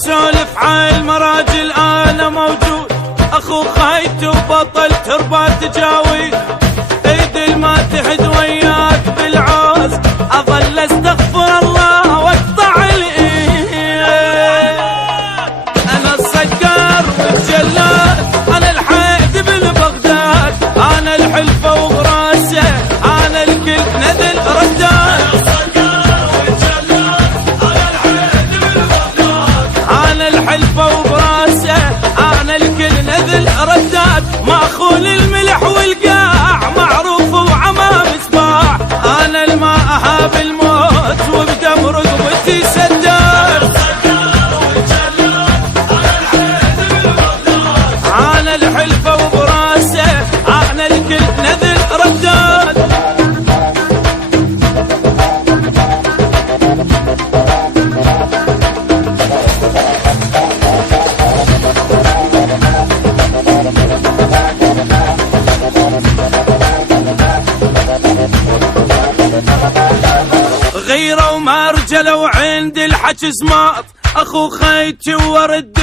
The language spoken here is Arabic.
اسولف عن المراجل انا موجود، اخو خيت وبطل تربات تجاوي، ايد ما تحد وياك بالعوز، اظل استغفر الله واقطع الايد. انا الصقر والجلاد، انا الحيد بالبغداد، انا الحلفه وغراسه، انا الكل نذل رداد. انا الحلفه وبراسه، انا الكل نذل رداد، ماخول الملح والقاع معروف وعمام سباع، انا الماء اهاب الموت وبدم رقبتي سداد. انا الحلفه وبراسه، انا الكل نذل رداد. غيروا مرجله وعند الحج زماط، اخو خيتي ورد